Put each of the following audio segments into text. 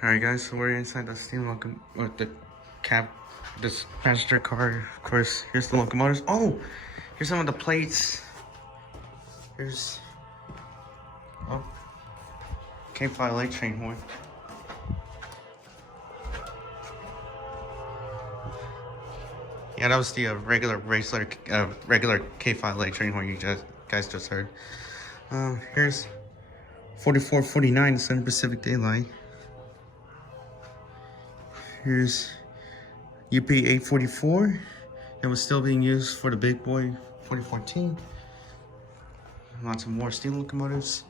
Alright guys, so we're inside the steam locomotive, or the cab, this passenger car. Of course, here's the locomotives. Oh! Here's some of the plates. Here's... Oh. K-Fly light train horn. Yeah, that was the regular K-Fly light train horn you guys just heard. Here's 4449 Southern Pacific Daylight. Here's UP 844. It was still being used for the big boy 2014. Lots of more steam locomotives.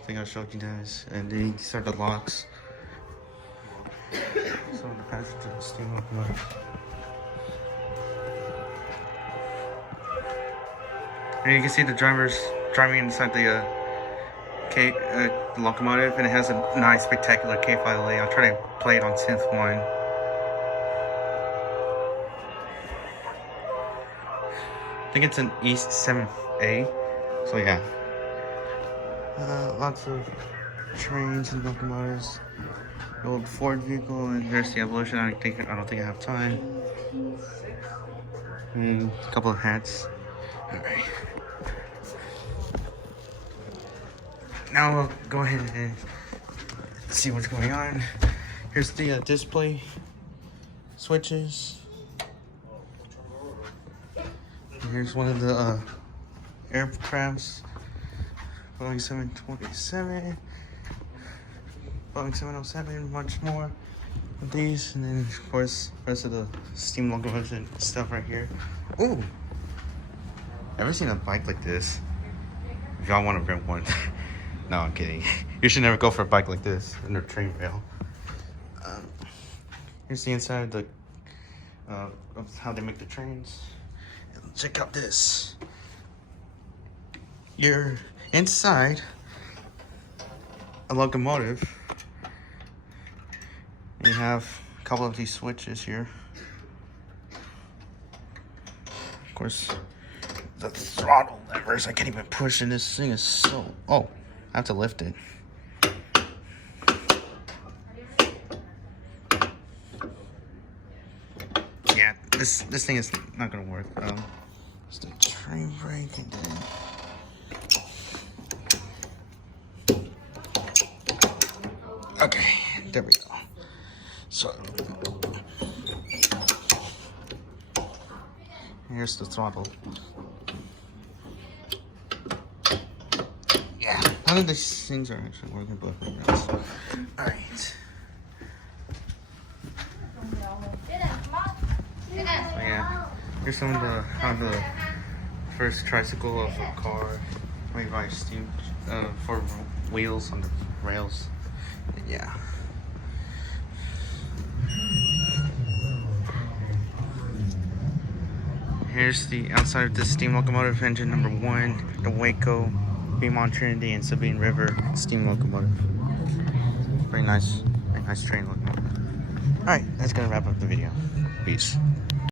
I think I showed you guys. And then these are the locks. Some of the passenger steam locomotives. And you can see the drivers driving inside the locomotive, and it has a nice spectacular K-Fly layout. I'll try to play it on synth 1. I think it's an East 7A, so yeah. Lots of trains and locomotives. The old Ford vehicle, and there's the Evolution. I don't think I have time. And a couple of hats. All right. Now we'll go ahead and see what's going on. Here's the display switches. And here's one of the aircrafts. Boeing 727, Boeing 707, much more of these. And then of course, the rest of the steam locomotives and stuff right here. Ooh! Ever seen a bike like this? If y'all want to rent one. No, I'm kidding. You should never go for a bike like this under train rail. Here's the inside of how they make the trains. And check out this. You're inside a locomotive. You have a couple of these switches here. Of course, the throttle levers. I can't even push, and this thing is so... Oh. I have to lift it. Yeah, this thing is not gonna work. Just a train brake and then... Okay, there we go. So here's the throttle. Yeah, none of these things are actually working, but yes. Alright. So yeah, here's some of how the first tricycle of a car made by steam for wheels on the rails. Yeah. Here's the outside of this steam locomotive, engine number 1, the Waco, Beaumont Trinity, and Sabine River steam locomotive. Very nice train locomotive. Alright, that's gonna wrap up the video. Peace.